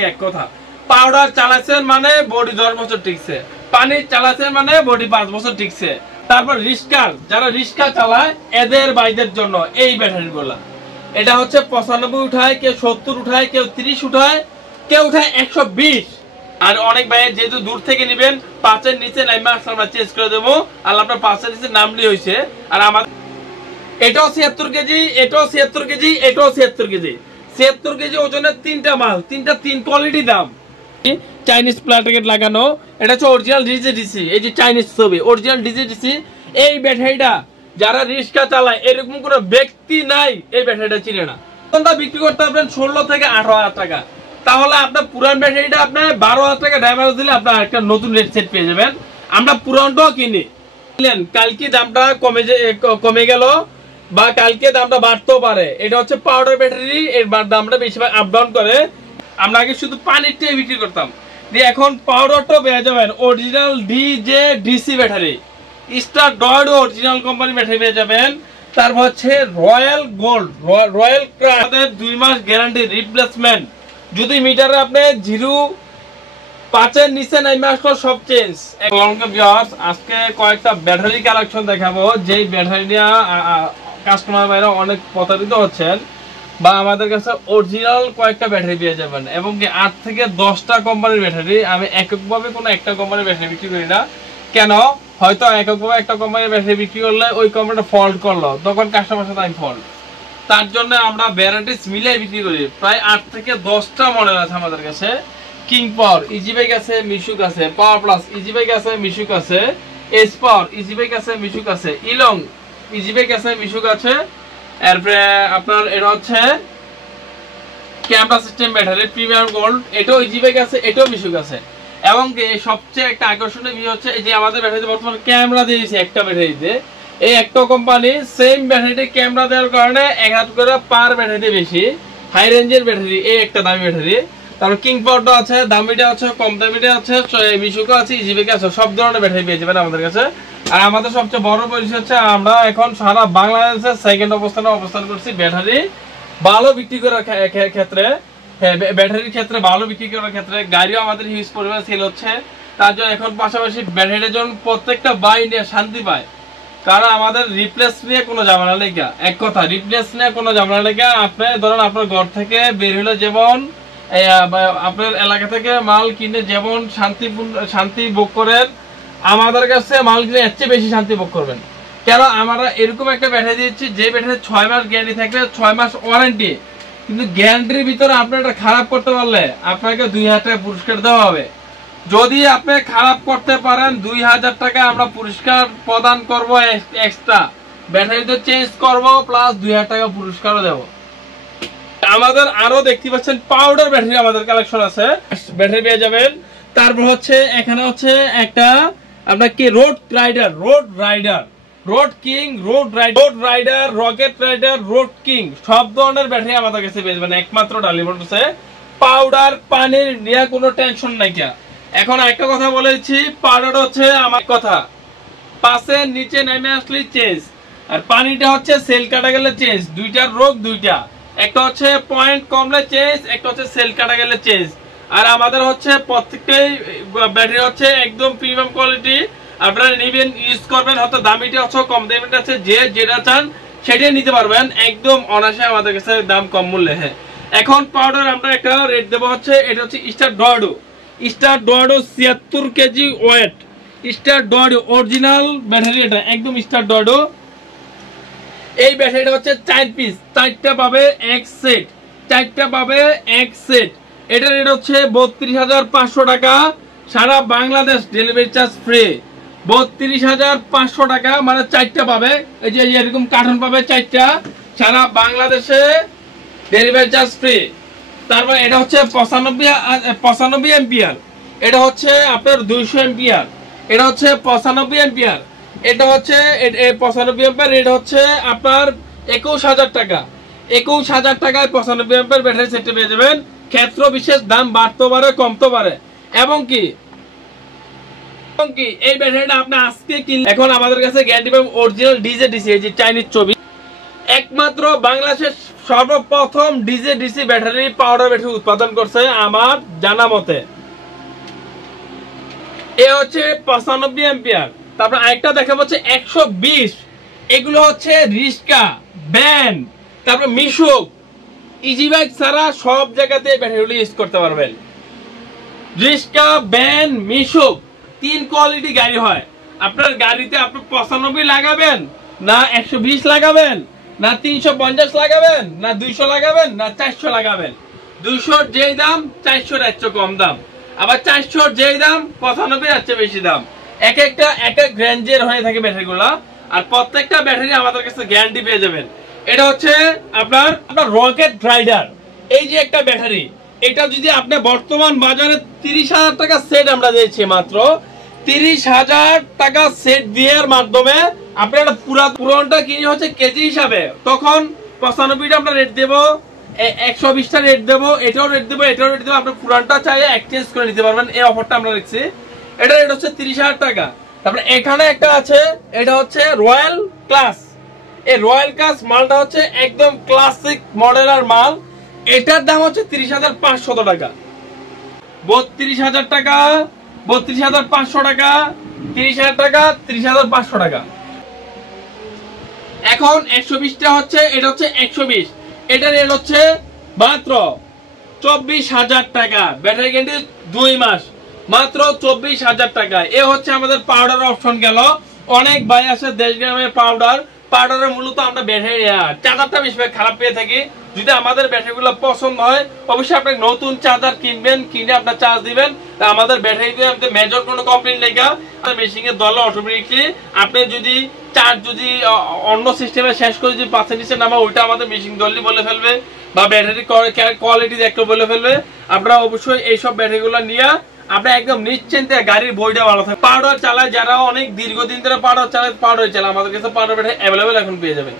এক কথা পাউডার চালাচ্ছেন মানে বডি 10 বছর টিকছে, পানি চালাচ্ছেন মানে বডি 5 বছর টিকছে। তারপর রিস্কার, যারা রিস্কা চালায় এদের বাইদের জন্য এই ব্যাটারিগুলা। এটা হচ্ছে 95 উঠায়, কেউ 70 উঠায়, কেউ 30 উঠায়, কেউ উঠায় 120। আর অনেক ভাই যেহেতু দূর থেকে নেবেন 5 এর নিচে নাইমা আমরা চেঞ্জ করে দেবো। আর আপনার 5 এর নিচে নামলি হয়েছে। আর আমার এটাও 76 কেজি, এটাও 76 কেজি, এটাও 76 কেজি। 76 কেজি ওজনের তিনটা মাল, তিনটা তিন কোয়ালিটি দাম। চাইনিজ প্লাটেট লাগানো, এটা হচ্ছে অরিজিনাল ডিজিডিসি। এই যে চাইনিজ ছবি অরিজিনাল ডিজিডিসি। এই ব্যাটারিটা যারা রিস্কা চালায় এরকম কোনো ব্যক্তি নাই এই ব্যাটারিটা চিনে না। কোনটা বিক্রি করতে পারবেন 16 থেকে 18,000 টাকা। তাহলে আপনার পুরান ব্যাটারিটা আপনি 12,000 টাকা ড্যামেজ দিলে আপনার একটা নতুন রেট সেট পেয়ে যাবেন। আমরা পুরানটাও কিনি। কালকে দামটা কমে গেল বা কালকে দামটা বাড়তেও পারে। এটা হচ্ছে পাউডার ব্যাটারি, এর দামটা বেশিরভাগ আপ ডাউন করে। আমরা আগে শুধু পানিরটাই বিক্রি করতাম, দিয়ে এখন পাউডারটাও পেয়ে যাবেন অরিজিনাল ডিজে-ডিসি ব্যাটারি। স্টার ডয়েড অরিজিনাল কোম্পানি ব্যাটারি পেয়ে যাবেন। তারপর হচ্ছে রয়্যাল গোল্ড, রয়্যাল ক্রাশ 2 মাস গ্যারান্টি রিপ্লেসমেন্ট। যদি মিটারে আপনি 0.5 এর নিচে নাইমে আসলো সব চেঞ্জ। আজকে কয়েকটা ব্যাটারি কালেকশন দেখাবো, যেই ব্যাটারি নিয়ে কাস্টমার ভাইরা অনেক প্রতারিত হচ্ছেন। বা আমাদের কাছে অরিজিনাল কয়েকটা ব্যাটারি পেয়ে যাবেন এবং কি 8 থেকে 10টা কোম্পানির ব্যাটারি। আমি এককভাবে কোনো একটা কোম্পানির ব্যাটারি বিক্রি করি না। কেন? হয়তো এককভাবে একটা কোম্পানির ব্যাটারি বিক্রি করলে ওই কোম্পানিটা ফল্ট করলো, তখন কাস্টমার সাথে আমি ফল্ট। তার জন্য আমরা ভ্যারাইটিস মিলাই বিক্রি করি। প্রায় 8 থেকে 10টা মডেল আছে আমাদের কাছে। কিং পাওয়ার, ইজি বাইক আছে, মিশুক আছে, পাওয়ার প্লাস, ইজি বাইক আছে, মিশুক আছে, এস পাওয়ার, ইজি বাইক আছে, মিশুক আছে, ইলং, ইজি বাইক আছে, মিশুক আছে। এরপরে আপনার এটা হচ্ছে camera system battery premium gold, এটাও ইজি বাইক আছে, এটাও মিশুক আছে। এবং কি সবচেয়ে একটা আকর্ষণীয় বিষয় হচ্ছে এই যে আমাদের ব্যাটারিতে বর্তমানে ক্যামেরা দিয়েছে একটা ব্যাটারিতে। এই একটা কোম্পানি সেম ব্যাটারিতে ক্যামেরা দেওয়ার কারণে 1 করে পার ব্যাটারি বেশি, হাই রেঞ্জের ব্যাটারি। এই একটা দামি ব্যাটারি। তারপর কিং পাওয়ারটা আছে, দামিটা আছে, কম দামিটা আছে, মিশুকও আছে, ইজি বাইক আছে, সব ধরনের ব্যাটারি পেয়ে যাবেন আমাদের কাছে। আর আমাদের সবচেয়ে বড় পরিচয় হচ্ছে আমরা এখন সারা বাংলাদেশের সেকেন্ড অবস্থান করছি ব্যাটারি ভালো বিক্রি করার ক্ষেত্রে। ব্যাটারির ক্ষেত্রে ভালো বিক্রি করার ক্ষেত্রে গাড়িও আমাদের হিউজ পরিমাণে সেল হচ্ছে। তার জন্য এখন পাশাপাশি ব্যাটারির জন্য প্রত্যেকটা বাই নিয়ে শান্তি পায়। কারণ আমাদের রিপ্লেস নিয়ে কোনো ঝামেলা নেই। এক কথা, রিপ্লেস নিয়ে কোনো ঝামেলা নেই। আপনি ধরুন আপনার ঘর থেকে বের হলে যেমন আপনার এলাকা থেকে মাল কিনে যেমন শান্তি ভোগ করেন, আমাদের কাছে মাল কিনে এর চেয়ে বেশি শান্তি ভোগ করবেন। কেন? আমরা এরকম একটা ব্যাটারি দিচ্ছি যে ব্যাটারি 6 মাস গ্যারান্টি থাকবে, 6 মাস ওয়ারেন্টি। কিন্তু গ্যারান্টির ভিতরে আপনি এটা খারাপ করতে পারলে আপনাকে 2000 টাকা পুরস্কার দেওয়া হবে। যদি আপনি খারাপ করতে পারেন 2000 টাকা আমরা পুরস্কার প্রদান করব এক্সট্রা। ব্যাটারিতে চেঞ্জ করব প্লাস 2000 টাকা পুরস্কারও দেব। আমাদের আরো দেখতে পাচ্ছেন পাউডার ব্যাটারি আমাদের কালেকশন আছে, ব্যাটারি পেয়ে যাবেন। তারপর হচ্ছে এখানে হচ্ছে একটা আপনার কি road rider, road king, road rider, rocket rider, road king, সব ধরনের ব্যাটারি আমাদের কাছে পেয়ে যাবেন একমাত্র ডালিমোট আছে। পাউডার পানির নিয়ে কোনো টেনশন নাই। এখন একটা কথা বলেছি, পাউডার হচ্ছে আমার কথা 5 এর নিচে নেমে আসলে চেঞ্জ, আর পানিটা হচ্ছে সেল কাটা গেলে চেঞ্জ। দুইটার রোগ দুইটা, একটা হচ্ছে পয়েন্ট কমলে চেঞ্জ, একটা হচ্ছে সেল কাটা গেলে চেঞ্জ। আর আমাদের হচ্ছে প্রত্যেকটাই ব্যাটারি হচ্ছে একদম প্রিমিয়াম কোয়ালিটি। আপনারা নেবেন, ইউজ করবেন, হয়তো দামিটা আছে, কম দামিটা আছে, যে যেটা চান সেটাই নিতে পারবেন একদম অনায়াসে আমাদের কাছে দাম কম মূল্যে। হ্যাঁ, এখন পাউডার আমরা একটা রেট দেবো হচ্ছে, এটা হচ্ছে স্টার ডয়েডো 76 কেজি ওয়েট, স্টার ডয়েডো অরিজিনাল ব্যাটারি, এটা একদম স্টার ডয়েডো। এই ব্যাটারিটা হচ্ছে 4 পিস, 4টা পাবে এক সেট, 4টা পাবে এক সেট। এটার রেট হচ্ছে 32,500 টাকা, সারা বাংলাদেশ ডেলিভারি চার্জ ফ্রি। 32,500 টাকা মানে 4টা পাবে, এই যে এরকম কার্টন পাবে 4টা, সারা বাংলাদেশে ডেলিভারি চার্জ ফ্রি। তারপর এটা হচ্ছে 95 এম্পিয়ার, এটা হচ্ছে আপনার 200 এম্পিয়ার, এটা হচ্ছে 95 এম্পিয়ার, এটা হচ্ছে 95 এম্পিয়ার। এটা হচ্ছে আপনার 21,000 টাকা, 21,000 টাকায় 95 এম্পিয়ার ব্যাটারি সেট পেয়ে যাবেন। ক্ষেত্র বিশেষ দাম বাড়তে পারে, কমতে পারে। এবং কি এই ব্যাটারিটা আপনি আজকে কিনলে এখন আমাদের কাছে গ্যারান্টি পাবেন অরিজিনাল ডিজে ডিসি, এই যে চাইনিজ ছবি একমাত্র বাংলাদেশের সর্বপ্রথম DJ DC battery powder battery উৎপাদন করছে আমার জানা মতে। এ হচ্ছে 95 এম্পিয়ার। তারপর আরেকটা দেখা যাচ্ছে 120। এগুলো হচ্ছে রিস্কা, ব্যান, তারপর মিশুক, ইজি বাইক ছাড়া সব জায়গাতে ব্যাটারিগুলো ইউজ করতে পারবেন। রিস্কা, ব্যান, মিশুক 3 কোয়ালিটি গাড়ি হয়। আপনার গাড়িতে আপনি 95 লাগাবেন, না 120 লাগাবেন, না 350 লাগাবেন, না 200 লাগাবেন, না 400 লাগাবেন। 200 যেই দাম, 400 এর চেয়ে কম দাম। আবার 400 যেই দাম, 95 এর চেয়ে বেশি দাম। এক এক রেঞ্জের হয়ে থাকে ব্যাটারিগুলো। আর প্রত্যেকটা ব্যাটারি আমাদের কাছে গ্যারান্টি পেয়ে যাবেন। এটা হচ্ছে আপনার রকেট রাইডার। এই যে একটা ব্যাটারি, এটা যদি আপনি বর্তমান বাজারে 30,000 টাকা সেট আমরা দিয়েছি, মাত্র 30,000 টাকা সেট দেওয়ার মাধ্যমে আপনার পুরোটা কিনে হচ্ছে কেজি হিসাবে। তখন 95টা আমরা রেট দেবো, 120টা রেট দেবো, এটাও রেট দেবো, এটাও রেট দেবো। আপনার পুরানটা চাইলে এক্সচেঞ্জ করে নিতে পারবেন। এই অফারটা আমরা রেখেছি। এটা রেট হচ্ছে 30,000 টাকা। তারপরে এখানে একটা আছে, এটা হচ্ছে রয়্যাল ক্লাস। এই রয়্যাল ক্লাস মালটা হচ্ছে একদম ক্লাসিক মডেলের মাল। এটার দাম হচ্ছে 30,500 টাকা। 32,000 টাকা, 32,500 টাকা, 30,000 টাকা, 30,500 টাকা। এখন 120টা হচ্ছে, এটা হচ্ছে 120। এটার রেট হচ্ছে মাত্র 24,000 টাকা। ব্যাটারি গ্যারান্টি 2 মাস, মাত্র 24,000 টাকা। এ হচ্ছে আমাদের পাউডার অপশন গেল। অনেক ভাই আছে দেশ গ্রামের পাউডারের মূলত আমরা ব্যাটারি চার্জারটা বেশি খারাপ পেয়ে থাকি। যদি আমাদের ব্যাটারিগুলো পছন্দ হয়, অবশ্যই আপনি নতুন চার্জার কিনবেন, কিনে আপনার চার্জ দিবেন। আমাদের ব্যাটারিতে আপনি মেজর কোনো কমপ্লেইন লেখা মেশিনের দলে অটোমেটিকলি আপনি যদি চার্জ যদি অন্য সিস্টেমে শেষ করে যদি 5 নিচে নামা, ওইটা আমাদের মেশিন দলই বলে ফেলবে, বা ব্যাটারি কোয়ালিটি দেখতে বলে ফেলবে। আপনারা অবশ্যই এইসব ব্যাটারিগুলো নিয়ে আপনার একদম নিশ্চিন্তে গাড়ির বইটা ভালো থাকে। পাউডার চালায় যারা অনেক দীর্ঘদিন ধরে পাউডার চালায়, আমাদের কাছে পাউডার ব্যাটারি অ্যাভেলেবেল এখন পেয়ে যাবেন।